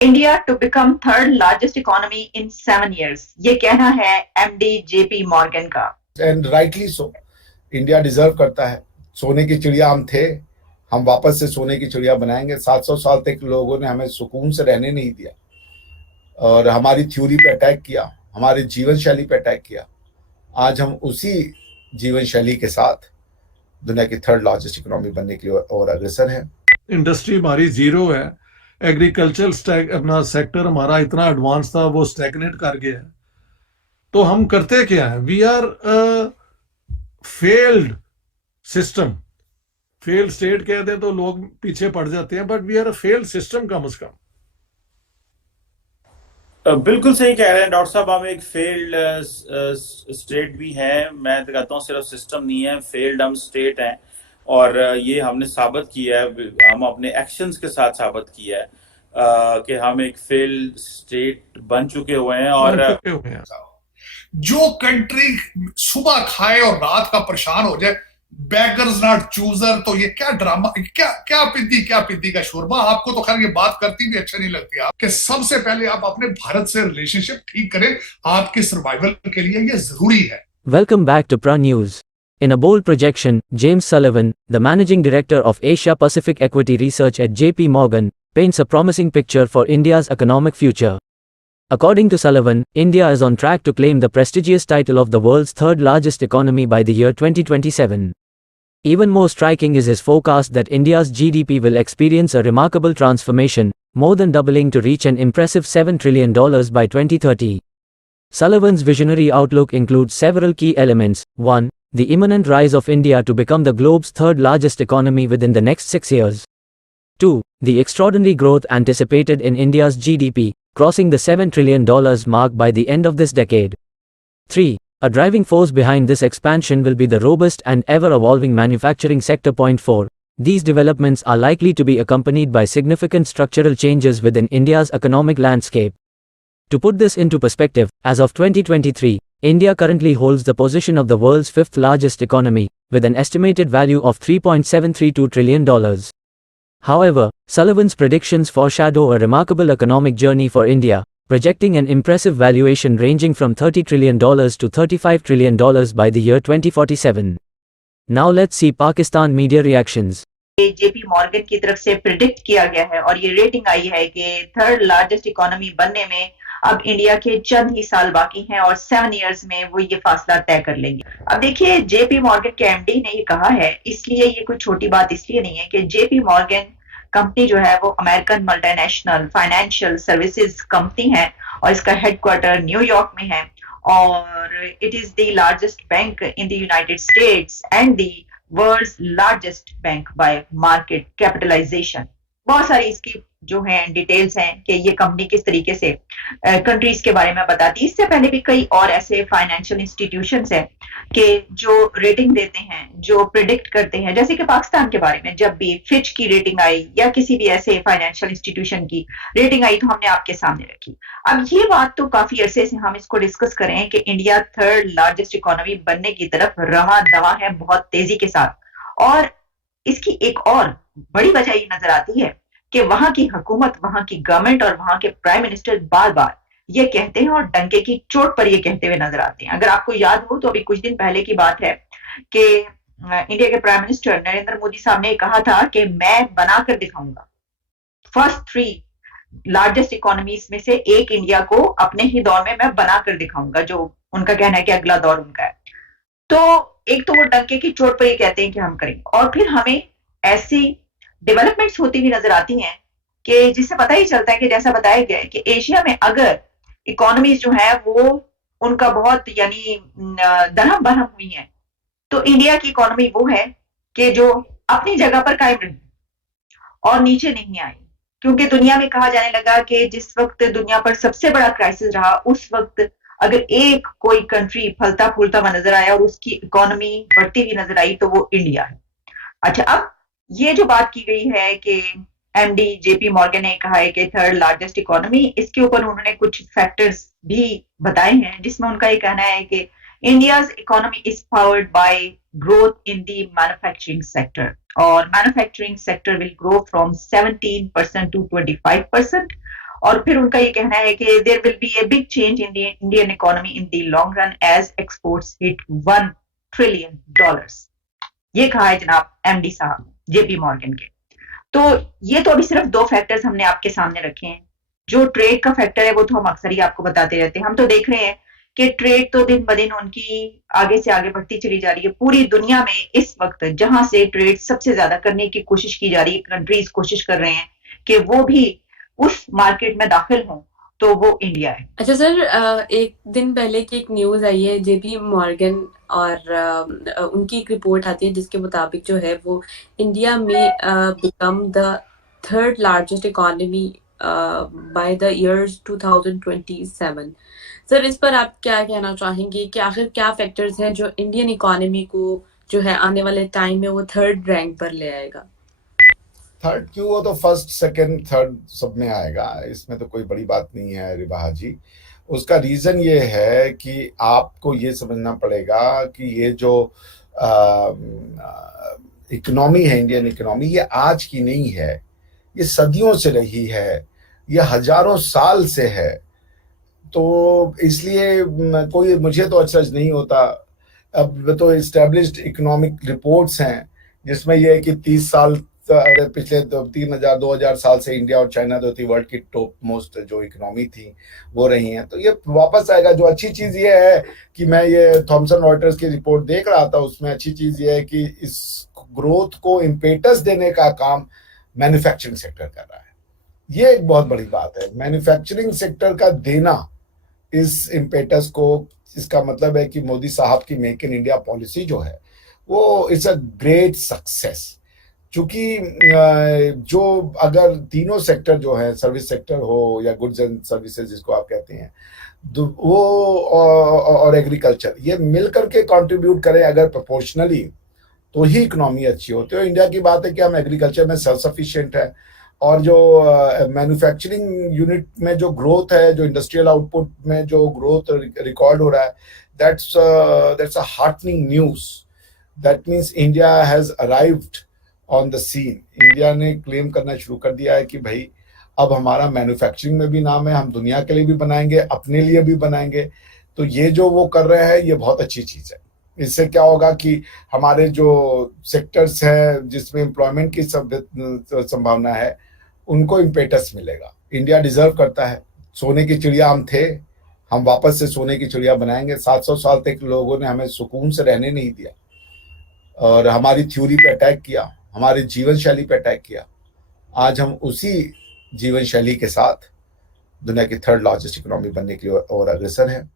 India to become third largest economy in 7 years, ये कहना है एमडी जेपी मॉर्गन का। And rightly so, India deserve करता है। सोने की चिड़िया हम थे, हम वापस से सोने की चिड़िया बनाएंगे। 700 साल तक लोगों ने हमें सुकून से रहने नहीं दिया और हमारी थ्योरी पे अटैक किया, हमारे जीवन शैली पे अटैक किया। आज हम उसी जीवन शैली के साथ दुनिया की थर्ड लार्जेस्ट इकोनॉमी बनने के लिए और अग्रसर है। इंडस्ट्री हमारी जीरो है, एग्रीकल्चर अपना सेक्टर हमारा इतना एडवांस था, वो स्टैग्नेट कर गया है। तो हम करते क्या है? We are failed system. Failed state कह दें तो लोग पीछे पड़ जाते हैं, but we are a failed system कम से कम। बिल्कुल सही कह रहे हैं डॉक्टर साहब, हम एक फेल्ड स्टेट भी हैं। मैं तो कहता हूँ सिर्फ सिस्टम नहीं है, फेल्ड हम स्टेट हैं। और ये हमने साबित किया है, हम अपने एक्शंस के साथ साबित किया है कि हम एक फेल्ड स्टेट बन चुके हुए हैं। और जो कंट्री सुबह खाए और रात का परेशान हो जाए, बेगर्स नॉट चूजर, तो ये क्या ड्रामा, क्या पिद्दी का शोरबा। आपको तो खैर ये बात करती भी अच्छा नहीं लगती। आप कि सबसे पहले आप अपने भारत से रिलेशनशिप ठीक करें, आपके सर्वाइवल के लिए ये जरूरी है। Welcome back to PRA News. In a bold projection, James Sullivan, the managing director of Asia Pacific Equity Research at JP Morgan, paints a promising picture for India's economic future. According to Sullivan, India is on track to claim the prestigious title of the world's third largest economy by the year 2027. Even more striking is his forecast that India's GDP will experience a remarkable transformation, more than doubling to reach an impressive $7 trillion by 2030. Sullivan's visionary outlook includes several key elements. 1. The imminent rise of India to become the globe's third largest economy within the next 6 years. 2. The extraordinary growth anticipated in India's GDP, crossing the $7 trillion mark by the end of this decade. 3. A driving force behind this expansion will be the robust and ever-evolving manufacturing sector. 4. These developments are likely to be accompanied by significant structural changes within India's economic landscape. To put this into perspective, as of 2023, India currently holds the position of the world's fifth largest economy, with an estimated value of $3.732 trillion. However, Sullivan's predictions foreshadow a remarkable economic journey for India, projecting an impressive valuation ranging from $30 trillion to $35 trillion by the year 2047. Now let's see Pakistan media reactions. JP Morgan की तरफ से predict किया गया है और ये rating आई है कि थर्ड लार्जेस्ट इकोनॉमी बनने में अब इंडिया के चंद ही साल बाकी हैं और 7 years में वो ये फासला तय कर लेंगे। अब देखिए, जेपी मॉर्गन के एमडी ने ये कहा है, इसलिए ये कोई छोटी बात इसलिए नहीं है कि जेपी मॉर्गन कंपनी जो है वो American multinational financial services company है और इसका हेडक्वार्टर न्यूयॉर्क में है और it is the largest bank in the United States and the world's largest bank by market capitalisation. बहुत सारी इसकी जो है डिटेल्स हैं कि ये कंपनी किस तरीके से कंट्रीज के बारे में बताती है। इससे पहले भी कई और ऐसे फाइनेंशियल इंस्टीट्यूशंस हैं कि जो रेटिंग देते हैं, जो प्रिडिक्ट करते हैं, जैसे कि पाकिस्तान के बारे में जब भी फिच की रेटिंग आई या किसी भी ऐसे फाइनेंशियल इंस्टीट्यूशन की रेटिंग आई तो हमने आपके सामने रखी। अब ये बात तो काफी अरसे से हम इसको डिस्कस करें कि इंडिया थर्ड लार्जेस्ट इकोनॉमी बनने की तरफ रवा दवा है बहुत तेजी के साथ। और इसकी एक और बड़ी वजह ये नजर आती है कि वहां की हुकूमत, वहां की गवर्नमेंट और वहां के प्राइम मिनिस्टर बार बार ये कहते हैं और डंके की चोट पर ये कहते हुए नजर आते हैं। अगर आपको याद हो तो अभी कुछ दिन पहले की बात है कि इंडिया के प्राइम मिनिस्टर नरेंद्र मोदी साहब ने कहा था कि मैं बनाकर दिखाऊंगा फर्स्ट 3 लार्जेस्ट इकोनॉमीज में से एक इंडिया को अपने ही दौर में मैं बनाकर दिखाऊंगा, जो उनका कहना है कि अगला दौर उनका है। तो एक तो वो डंके की चोट पर ये कहते हैं कि हम करेंगे और फिर हमें ऐसी डेवलपमेंट्स होती हुई नजर आती हैं कि जिससे पता ही चलता है कि जैसा बताया गया है कि एशिया में अगर इकोनॉमीज जो है वो उनका बहुत यानी दरहम बरहम हुई है तो इंडिया की इकोनॉमी वो है कि जो अपनी जगह पर कायम रही और नीचे नहीं आई। क्योंकि दुनिया में कहा जाने लगा कि जिस वक्त दुनिया पर सबसे बड़ा क्राइसिस रहा उस वक्त अगर एक कोई कंट्री फलता फूलता हुआ नजर आया और उसकी इकोनॉमी बढ़ती हुई नजर आई तो वो इंडिया है। अच्छा, अब ये जो बात की गई है कि एमडी जेपी मॉर्गन ने कहा है कि थर्ड लार्जेस्ट इकोनॉमी, इसके ऊपर उन्होंने कुछ फैक्टर्स भी बताए हैं जिसमें उनका ये कहना है कि India's economy is powered by growth in the manufacturing sector और manufacturing sector will grow from 17% to 25% और फिर उनका ये कहना है कि there will be a big change in the Indian economy in the long run as exports hit $1 trillion. ये कहा है जनाब एमडी साहब जेपी मॉर्गन के। तो ये तो अभी सिर्फ 2 फैक्टर्स हमने आपके सामने रखे हैं। जो ट्रेड का फैक्टर है वो तो हम अक्सर ही आपको बताते रहते हैं। हम तो देख रहे हैं कि ट्रेड तो दिन ब दिन उनकी आगे से आगे बढ़ती चली जा रही है। पूरी दुनिया में इस वक्त जहां से ट्रेड सबसे ज्यादा करने की कोशिश की जा रही है, कंट्रीज कोशिश कर रहे हैं कि वो भी उस मार्केट में दाखिल हों, तो वो इंडिया है। अच्छा सर, एक दिन पहले की एक न्यूज़ आई है जेपी मॉर्गन और उनकी एक रिपोर्ट आती है जिसके मुताबिक जो है वो इंडिया में become the 3rd largest economy by the years 2027। Sir, इस पर आप क्या कहना चाहेंगे कि आखिर क्या फैक्टर्स हैं जो इंडियन इकोनॉमी को जो है आने वाले टाइम में वो 3rd रैंक पर ले आएगा? 3rd क्यों, वो तो 1st, 2nd, 3rd सब में आएगा, इसमें तो कोई बड़ी बात नहीं है रिबाहा जी। उसका रीज़न ये है कि आपको ये समझना पड़ेगा कि ये जो इकोनॉमी है, इंडियन इकोनॉमी, ये आज की नहीं है, ये सदियों से रही है, ये हजारों साल से है। तो इसलिए कोई मुझे तो अचरज नहीं होता। अब तो इस्टेब्लिश्ड इकोनॉमिक रिपोर्ट्स हैं जिसमें यह है कि 30 साल पिछले 2000 साल से इंडिया और चाइना जो थी वर्ल्ड की टॉप मोस्ट जो इकोनॉमी थी वो रही हैं। तो ये वापस आएगा। जो अच्छी चीज़ ये है कि मैं ये थॉमसन रॉयटर्स की रिपोर्ट देख रहा था, उसमें अच्छी चीज़ ये है कि इस ग्रोथ को इम्पेटस देने का काम मैन्युफैक्चरिंग सेक्टर कर रहा है। ये एक बहुत बड़ी बात है, मैन्युफैक्चरिंग सेक्टर का देना इस इम्पेटस को। इसका मतलब है कि मोदी साहब की मेक इन इंडिया पॉलिसी जो है वो इट्स अ ग्रेट सक्सेस। चूंकि जो अगर तीनों सेक्टर जो है, सर्विस सेक्टर हो या गुड्स एंड सर्विसेज जिसको आप कहते हैं, वो और एग्रीकल्चर, ये मिलकर के कंट्रीब्यूट करें अगर प्रोपोर्शनली, तो ही इकोनॉमी अच्छी होती है। इंडिया की बात है कि हम एग्रीकल्चर में सेल्फ सफिशिएंट है, और जो मैन्युफैक्चरिंग यूनिट में जो ग्रोथ है, जो इंडस्ट्रियल आउटपुट में जो ग्रोथ रिकॉर्ड हो रहा है, that's a heartening news. That means India has arrived on the scene. India ने क्लेम करना शुरू कर दिया है कि भाई अब हमारा मैन्युफैक्चरिंग में भी नाम है, हम दुनिया के लिए भी बनाएंगे, अपने लिए भी बनाएंगे। तो ये जो वो कर रहे हैं ये बहुत अच्छी चीज़ है। इससे क्या होगा कि हमारे जो सेक्टर्स हैं जिसमें एम्प्लॉयमेंट की संभावना है, उनको इम्पेटस मिलेगा। इंडिया डिजर्व करता है। सोने की चिड़िया हम थे, हम वापस से सोने की चिड़िया बनाएंगे। 700 साल तक लोगों ने हमें सुकून से रहने नहीं दिया और हमारी थ्योरी पे अटैक किया, हमारी जीवन शैली पे अटैक किया। आज हम उसी जीवन शैली के साथ दुनिया की 3rd लार्जेस्ट इकोनॉमी बनने के लिए और अग्रसर हैं।